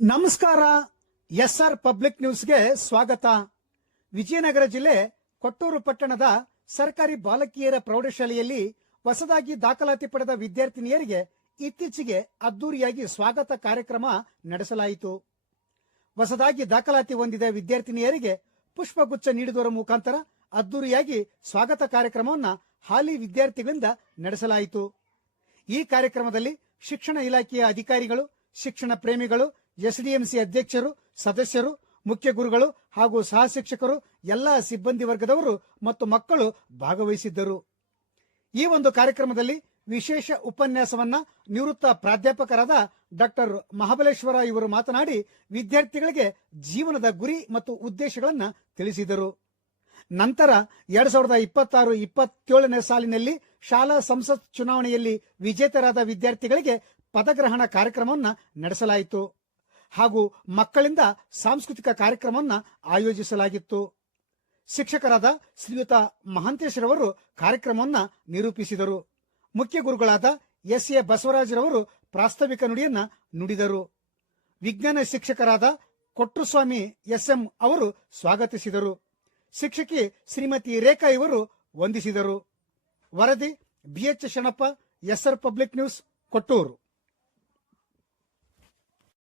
ನಮಸ್ಕಾರ. S R public ನ್ಯೂಸ್ಗೆ ಸ್ವಾಗತ. ವಿಜಯನಗರ ಜಿಲ್ಲೆ ಕೊಟ್ಟೂರು ಪಟ್ಟಣದ ಸರ್ಕಾರಿ ಬಾಲಕಿಯರ ಪ್ರೌಢಶಾಲೆಯಲ್ಲಿ ಹೊಸದಾಗಿ ದಾಖಲಾತಿ ಪಡೆದ ವಿದ್ಯಾರ್ಥಿನಿಯರಿಗೆ ಇತ್ತೀಚೆಗೆ ಅದ್ದೂರಿಯಾಗಿ ಸ್ವಾಗತ ಕಾರ್ಯಕ್ರಮ ನಡೆಸಲಾಯಿತು. ಹೊಸದಾಗಿ ದಾಖಲಾತಿ ಹೊಂದಿದ ವಿದ್ಯಾರ್ಥಿನಿಯರಿಗೆ ಪುಷ್ಪಗುಚ್ಛ ನೀಡುವುದರ ಮುಖಾಂತರ ಅದ್ದೂರಿಯಾಗಿ ಸ್ವಾಗತ ಕಾರ್ಯಕ್ರಮವನ್ನು ಹಾಲಿ ವಿದ್ಯಾರ್ಥಿಗಳಿಂದ ನಡೆಸಲಾಯಿತು. ಈ ಕಾರ್ಯಕ್ರಮದಲ್ಲಿ ಶಿಕ್ಷಣ ಇಲಾಖೆಯ ಅಧಿಕಾರಿಗಳು, ಶಿಕ್ಷಣ ಪ್ರೇಮಿಗಳು, ಎಸ್ಡಿಎಂಸಿ ಅಧ್ಯಕ್ಷರು, ಸದಸ್ಯರು, ಮುಖ್ಯ ಗುರುಗಳು ಹಾಗೂ ಸಹ ಶಿಕ್ಷಕರು, ಎಲ್ಲ ಸಿಬ್ಬಂದಿ ವರ್ಗದವರು ಮತ್ತು ಮಕ್ಕಳು ಭಾಗವಹಿಸಿದ್ದರು. ಈ ಒಂದು ಕಾರ್ಯಕ್ರಮದಲ್ಲಿ ವಿಶೇಷ ಉಪನ್ಯಾಸವನ್ನ ನಿವೃತ್ತ ಪ್ರಾಧ್ಯಾಪಕರಾದ ಡಾಕ್ಟರ್ ಮಹಾಬಲೇಶ್ವರ ಇವರು ಮಾತನಾಡಿ ವಿದ್ಯಾರ್ಥಿಗಳಿಗೆ ಜೀವನದ ಗುರಿ ಮತ್ತು ಉದ್ದೇಶಗಳನ್ನು ತಿಳಿಸಿದರು. ನಂತರ 2026-27ನೇ ಸಾಲಿನಲ್ಲಿ ಶಾಲಾ ಸಂಸತ್ ಚುನಾವಣೆಯಲ್ಲಿ ವಿಜೇತರಾದ ವಿದ್ಯಾರ್ಥಿಗಳಿಗೆ ಪದಗ್ರಹಣ ಕಾರ್ಯಕ್ರಮವನ್ನು ನಡೆಸಲಾಯಿತು ಹಾಗೂ ಮಕ್ಕಳಿಂದ ಸಾಂಸ್ಕೃತಿಕ ಕಾರ್ಯಕ್ರಮವನ್ನು ಆಯೋಜಿಸಲಾಗಿತ್ತು. ಶಿಕ್ಷಕರಾದ ಶ್ರೀಯುತ ಮಹಾಂತೇಶ್ರವರು ಕಾರ್ಯಕ್ರಮವನ್ನು ನಿರೂಪಿಸಿದರು. ಮುಖ್ಯ ಗುರುಗಳಾದ ಎಸ್ಎ ಬಸವರಾಜರವರು ಪ್ರಾಸ್ತಾವಿಕ ನುಡಿಯನ್ನ ನುಡಿದರು. ವಿಜ್ಞಾನ ಶಿಕ್ಷಕರಾದ ಕೊಟ್ರುಸ್ವಾಮಿ ಎಸ್ಎಂ ಅವರು ಸ್ವಾಗತಿಸಿದರು. ಶಿಕ್ಷಕಿ ಶ್ರೀಮತಿ ರೇಖಾ ಇವರು ವಂದಿಸಿದರು. ವರದಿ BH Shanappa, S R public news, ಕೊಟ್ಟೂರು.